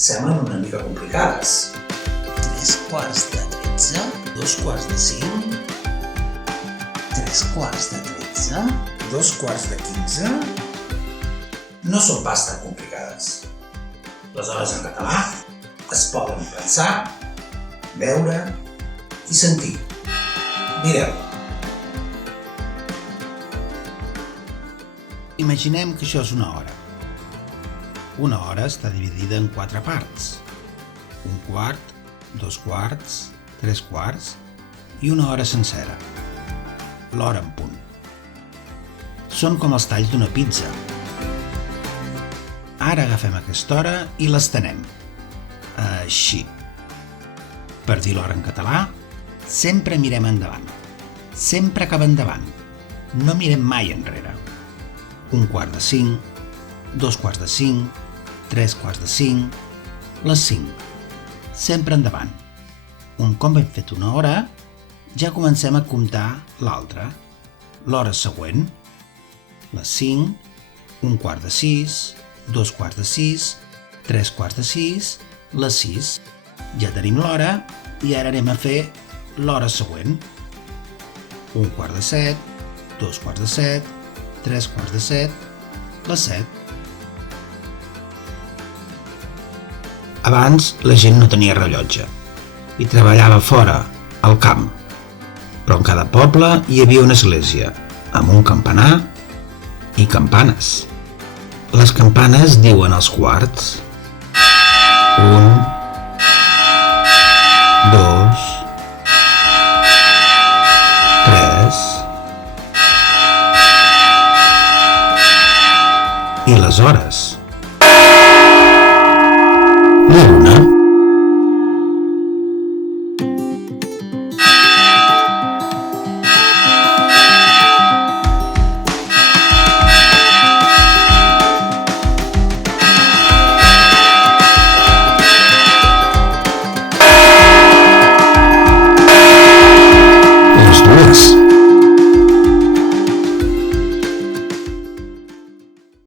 semblen una mica complicades. 3:15, 2:45, 3:13, 2:15? No són pas tan complicades. Les hores en català es poden pensar, veure i sentir. Mireu. Imaginem que això és una hora. Una hora està dividida en 4 parts. 1/4, 2/4, 3/4 i una hora sencera. L'hora en punt. Són com els talls d'una pizza. Ara agafem aquesta hora i l'estenem. Així. Per dir l'hora en català, sempre mirem endavant. Sempre cap endavant. No mirem mai enrere. 1:45, 2:45, 3:45, les 5. Sempre endavant. Un cop hem fet una hora, ja comencem a comptar l'altra. L'hora següent, les 5, 1:45, 2:45, 3:45, les 6. Ja tenim l'hora i ara anem a fer l'hora següent. 1:45, 2:45, 3:45, les 7. Abans la gent no tenia rellotge i treballava fora, al camp. Però en cada poble hi havia una església, amb un campanar i campanes. Les campanes diuen els quarts. 1, 2, 3 i les hores.